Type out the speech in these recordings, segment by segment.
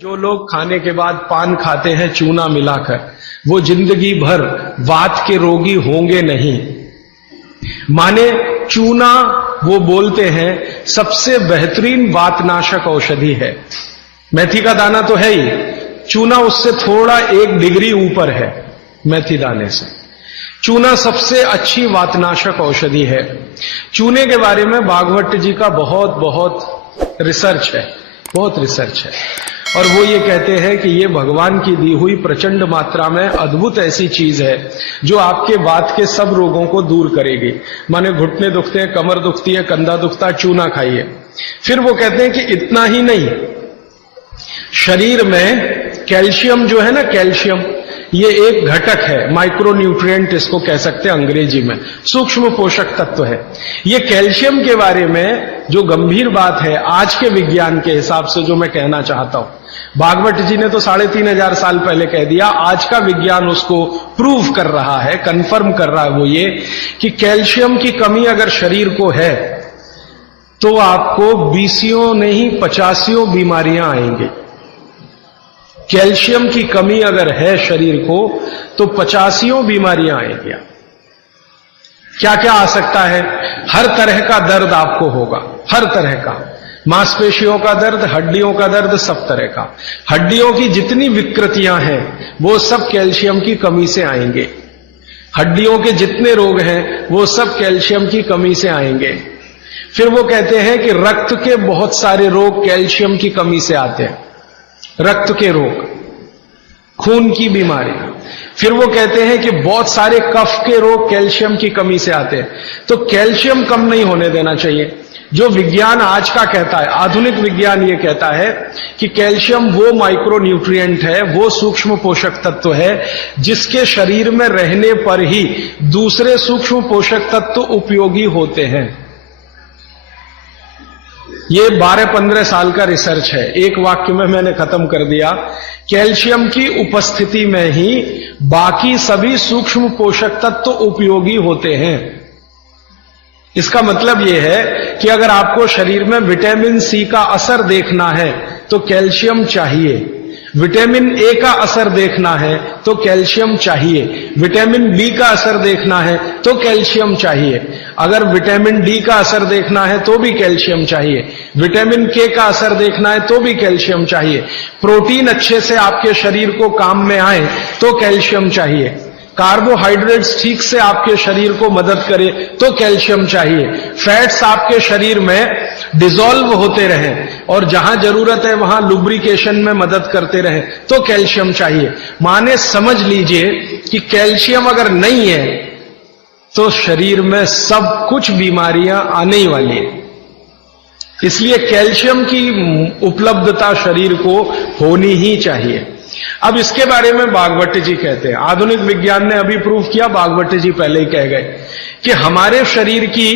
जो लोग खाने के बाद पान खाते हैं चूना मिलाकर, वो जिंदगी भर वात के रोगी होंगे नहीं। माने चूना वो बोलते हैं सबसे बेहतरीन वातनाशक औषधि है। मेथी का दाना तो है ही, चूना उससे थोड़ा 1 डिग्री ऊपर है। मेथी दाने से चूना सबसे अच्छी वातनाशक औषधि है। चूने के बारे में भागवत जी का बहुत रिसर्च है, बहुत रिसर्च है। और वो ये कहते हैं कि ये भगवान की दी हुई प्रचंड मात्रा में अद्भुत ऐसी चीज है जो आपके वात के सब रोगों को दूर करेगी। माने घुटने दुखते हैं, कमर दुखती है, कंधा दुखता है, चूना खाइए। फिर वो कहते हैं कि इतना ही नहीं, शरीर में कैल्शियम जो है ना, कैल्शियम ये एक घटक है, माइक्रो न्यूट्रिएंट इसको कह सकते हैं अंग्रेजी में, सूक्ष्म पोषक तत्व है। ये कैल्शियम के बारे में जो गंभीर बात है आज के विज्ञान के हिसाब से जो मैं कहना चाहता हूं, भागवत जी ने तो 3500 साल पहले कह दिया, आज का विज्ञान उसको प्रूव कर रहा है, कंफर्म कर रहा है। वो ये कि कैल्शियम की कमी अगर शरीर को है तो आपको 20 नहीं 50 बीमारियां आएंगी। कैल्शियम की कमी अगर है शरीर को तो 50 बीमारियां आएंगी। क्या क्या आ सकता है? हर तरह का दर्द आपको होगा, हर तरह का, मांसपेशियों का दर्द, हड्डियों का दर्द, सब तरह का। हड्डियों की जितनी विकृतियां हैं वो सब कैल्शियम की कमी से आएंगे। हड्डियों के जितने रोग हैं वो सब कैल्शियम की कमी से आएंगे। फिर वो कहते हैं कि रक्त के बहुत सारे रोग कैल्शियम की कमी से आते हैं, रक्त के रोग, खून की बीमारी। फिर वो कहते हैं कि बहुत सारे कफ के रोग कैल्शियम की कमी से आते हैं। तो कैल्शियम कम नहीं होने देना चाहिए। जो विज्ञान आज का कहता है, आधुनिक विज्ञान ये कहता है कि कैल्शियम वो माइक्रो न्यूट्रिएंट है, वो सूक्ष्म पोषक तत्व है जिसके शरीर में रहने पर ही दूसरे सूक्ष्म पोषक तत्व उपयोगी होते हैं। ये 12-15 साल का रिसर्च है, एक वाक्य में मैंने खत्म कर दिया। कैल्शियम की उपस्थिति में ही बाकी सभी सूक्ष्म पोषक तत्व उपयोगी होते हैं। इसका मतलब यह है कि अगर आपको शरीर में विटामिन सी का असर देखना है तो कैल्शियम चाहिए, विटामिन ए का असर देखना है तो कैल्शियम चाहिए, विटामिन बी का असर देखना है तो कैल्शियम चाहिए, अगर विटामिन डी का असर देखना है तो भी कैल्शियम चाहिए, विटामिन के का असर देखना है तो भी कैल्शियम चाहिए, प्रोटीन अच्छे से आपके शरीर को काम में आए तो कैल्शियम चाहिए, कार्बोहाइड्रेट्स ठीक से आपके शरीर को मदद करे तो कैल्शियम चाहिए, फैट्स आपके शरीर में डिसॉल्व होते रहें और जहां जरूरत है वहां लुब्रिकेशन में मदद करते रहें तो कैल्शियम चाहिए। माने समझ लीजिए कि कैल्शियम अगर नहीं है तो शरीर में सब कुछ बीमारियां आने ही वाली है। इसलिए कैल्शियम की उपलब्धता शरीर को होनी ही चाहिए। अब इसके बारे में भागवत जी कहते हैं, आधुनिक विज्ञान ने अभी प्रूव किया, भागवत जी पहले ही कह गए कि हमारे शरीर की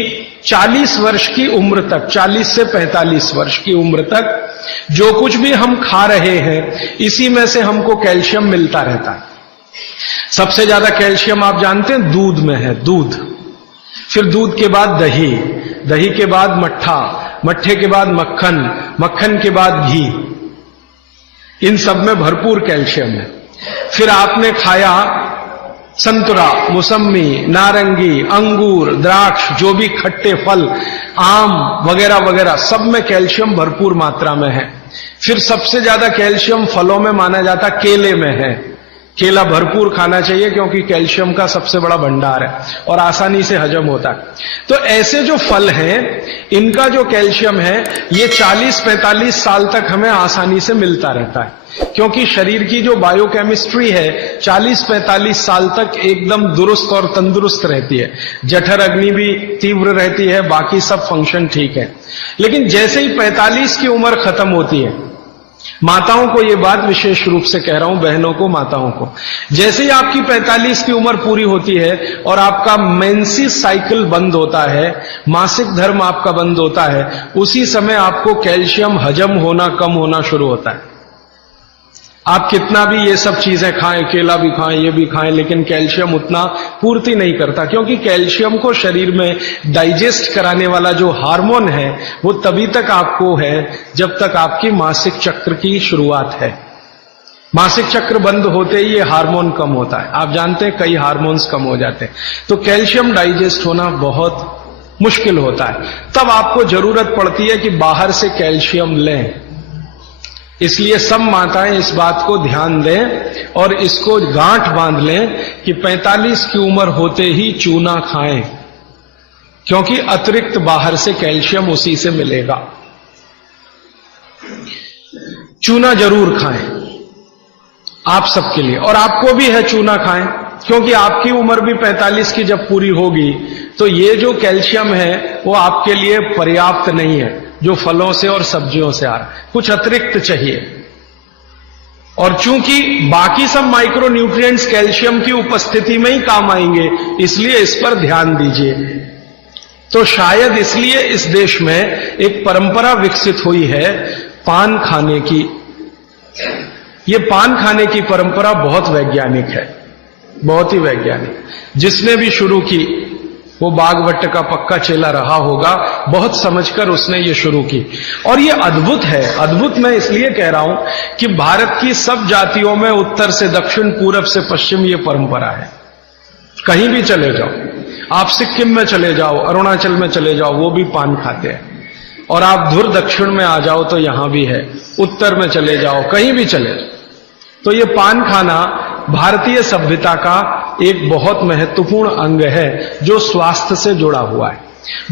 40 वर्ष की उम्र तक, 40 से 45 वर्ष की उम्र तक जो कुछ भी हम खा रहे हैं इसी में से हमको कैल्शियम मिलता रहता है। सबसे ज्यादा कैल्शियम आप जानते हैं दूध में है, दूध। फिर दूध के बाद दही, दही के बाद मट्ठा, मट्ठे के बाद मक्खन, मक्खन के बाद घी, इन सब में भरपूर कैल्शियम है। फिर आपने खाया संतरा, मौसम्मी, नारंगी, अंगूर, द्राक्ष, जो भी खट्टे फल, आम वगैरह वगैरह, सब में कैल्शियम भरपूर मात्रा में है। फिर सबसे ज्यादा कैल्शियम फलों में माना जाता केले में है। केला भरपूर खाना चाहिए क्योंकि कैल्शियम का सबसे बड़ा भंडार है और आसानी से हजम होता है। तो ऐसे जो फल हैं इनका जो कैल्शियम है ये 40-45 साल तक हमें आसानी से मिलता रहता है, क्योंकि शरीर की जो बायोकेमिस्ट्री है 40-45 साल तक एकदम दुरुस्त और तंदुरुस्त रहती है। जठर अग्नि भी तीव्र रहती है, बाकी सब फंक्शन ठीक है। लेकिन जैसे ही 45 की उम्र खत्म होती है, माताओं को यह बात विशेष रूप से कह रहा हूं, बहनों को, माताओं को, जैसे ही आपकी 45 की उम्र पूरी होती है और आपका मेंसेस साइकिल बंद होता है, मासिक धर्म आपका बंद होता है, उसी समय आपको कैल्शियम हजम होना कम होना शुरू होता है। आप कितना भी ये सब चीजें खाएं, केला भी खाएं, ये भी खाएं, लेकिन कैल्शियम उतना पूर्ति नहीं करता, क्योंकि कैल्शियम को शरीर में डाइजेस्ट कराने वाला जो हार्मोन है वो तभी तक आपको है जब तक आपकी मासिक चक्र की शुरुआत है। मासिक चक्र बंद होते ही ये हार्मोन कम होता है। आप जानते हैं कई हार्मोन्स कम हो जाते हैं, तो कैल्शियम डाइजेस्ट होना बहुत मुश्किल होता है। तब आपको जरूरत पड़ती है कि बाहर से कैल्शियम लें। इसलिए सब माताएं इस बात को ध्यान दें और इसको गांठ बांध लें कि 45 की उम्र होते ही चूना खाएं, क्योंकि अतिरिक्त बाहर से कैल्शियम उसी से मिलेगा। चूना जरूर खाएं आप सबके लिए, और आपको भी है चूना खाएं, क्योंकि आपकी उम्र भी 45 की जब पूरी होगी तो ये जो कैल्शियम है वो आपके लिए पर्याप्त नहीं है जो फलों से और सब्जियों से आ रहा है, कुछ अतिरिक्त चाहिए। और चूंकि बाकी सब माइक्रो न्यूट्रिएंट्स कैल्शियम की उपस्थिति में ही काम आएंगे, इसलिए इस पर ध्यान दीजिए। तो शायद इसलिए इस देश में एक परंपरा विकसित हुई है पान खाने की। ये पान खाने की परंपरा बहुत वैज्ञानिक है, बहुत ही वैज्ञानिक। जिसने भी शुरू की वो बागवट का पक्का चेला रहा होगा, बहुत समझकर उसने ये शुरू की। और ये अद्भुत है। अद्भुत मैं इसलिए कह रहा हूं कि भारत की सब जातियों में उत्तर से दक्षिण, पूरब से पश्चिम ये परंपरा है। कहीं भी चले जाओ, आप सिक्किम में चले जाओ, अरुणाचल में चले जाओ, वो भी पान खाते हैं। और आप धुर दक्षिण में आ जाओ तो यहां भी है, उत्तर में चले जाओ, कहीं भी चले जाओ। तो ये पान खाना भारतीय सभ्यता का एक बहुत महत्वपूर्ण अंग है जो स्वास्थ्य से जुड़ा हुआ है।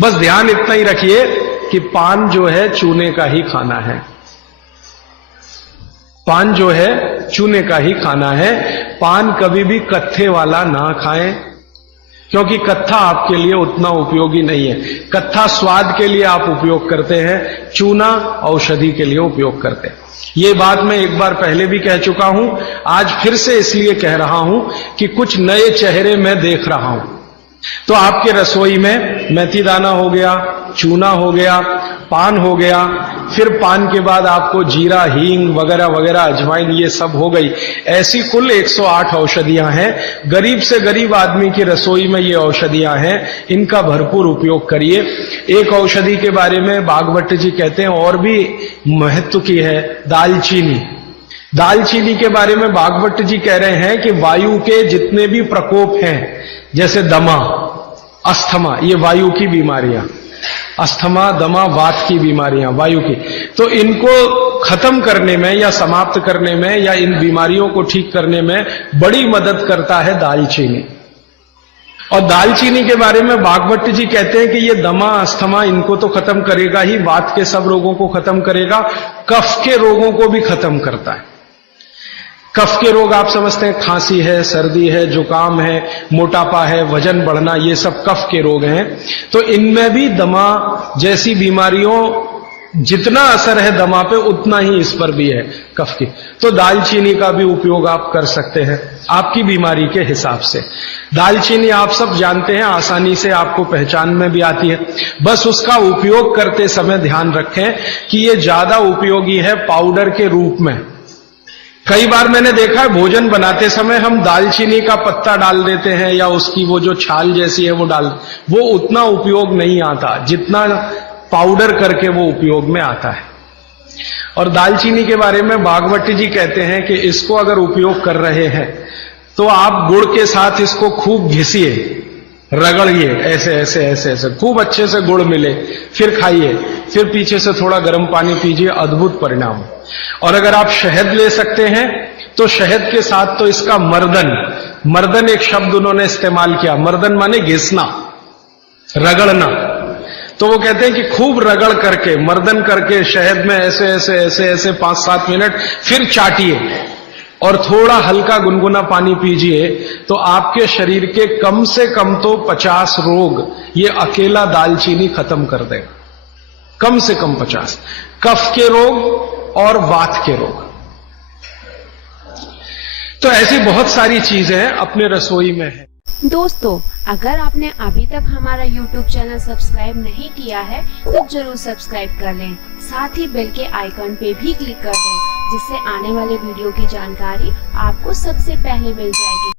बस ध्यान इतना ही रखिए कि पान जो है चूने का ही खाना है। पान जो है चूने का ही खाना है। पान कभी भी कत्थे वाला ना खाएं, क्योंकि कत्था आपके लिए उतना उपयोगी नहीं है। कत्था स्वाद के लिए आप उपयोग करते हैं, चूना औषधि के लिए उपयोग करते हैं। ये बात मैं एक बार पहले भी कह चुका हूं, आज फिर से इसलिए कह रहा हूं कि कुछ नए चेहरे मैं देख रहा हूं। तो आपके रसोई में मेथी दाना हो गया, चूना हो गया, पान हो गया, फिर पान के बाद आपको जीरा, हींग वगैरह वगैरह, अजवाइन, ये सब हो गई। ऐसी कुल 108 औषधियां हैं। गरीब से गरीब आदमी की रसोई में ये औषधियां हैं, इनका भरपूर उपयोग करिए। एक औषधि के बारे में बागवट जी कहते हैं और भी महत्व की है, दालचीनी। दालचीनी के बारे में बागवट जी कह रहे हैं कि वायु के जितने भी प्रकोप हैं, जैसे दमा, अस्थमा, ये वायु की बीमारियां, अस्थमा, दमा, वात की बीमारियां वायु की, तो इनको खत्म करने में या समाप्त करने में या इन बीमारियों को ठीक करने में बड़ी मदद करता है दालचीनी। और दालचीनी के बारे में बागवट जी कहते हैं कि ये दमा, अस्थमा, इनको तो खत्म करेगा ही, वात के सब रोगों को खत्म करेगा, कफ के रोगों को भी खत्म करता है। कफ के रोग आप समझते हैं, खांसी है, सर्दी है, जुकाम है, मोटापा है, वजन बढ़ना, ये सब कफ के रोग हैं। तो इनमें भी दमा जैसी बीमारियों जितना असर है दमा पे, उतना ही इस पर भी है, कफ की। तो दालचीनी का भी उपयोग आप कर सकते हैं आपकी बीमारी के हिसाब से। दालचीनी आप सब जानते हैं, आसानी से आपको पहचान में भी आती है। बस उसका उपयोग करते समय ध्यान रखें कि ये ज्यादा उपयोगी है पाउडर के रूप में। कई बार मैंने देखा है भोजन बनाते समय हम दालचीनी का पत्ता डाल देते हैं या उसकी वो जो छाल जैसी है वो वो उतना उपयोग नहीं आता जितना पाउडर करके वो उपयोग में आता है। और दालचीनी के बारे में बागवती जी कहते हैं कि इसको अगर उपयोग कर रहे हैं तो आप गुड़ के साथ इसको खूब घिसिए, रगड़िए, ऐसे ऐसे ऐसे ऐसे खूब अच्छे से गुड़ मिले, फिर खाइए, फिर पीछे से थोड़ा गर्म पानी पीजिए, अद्भुत परिणाम। और अगर आप शहद ले सकते हैं तो शहद के साथ तो इसका मर्दन एक शब्द उन्होंने इस्तेमाल किया, मर्दन माने घिसना, रगड़ना। तो वो कहते हैं कि खूब रगड़ करके, मर्दन करके शहद में ऐसे ऐसे ऐसे ऐसे 5-7 मिनट, फिर चाटिए और थोड़ा हल्का गुनगुना पानी पीजिए, तो आपके शरीर के कम से कम तो 50 रोग ये अकेला दालचीनी खत्म कर देगा, कम से कम 50। कफ के रोग और वात के रोग। तो ऐसी बहुत सारी चीजें अपने रसोई में है। दोस्तों, अगर आपने अभी तक हमारा YouTube चैनल सब्सक्राइब नहीं किया है तो जरूर सब्सक्राइब कर लें। साथ ही बेल के आइकन पे भी क्लिक कर दें, जिससे आने वाले वीडियो की जानकारी आपको सबसे पहले मिल जाएगी।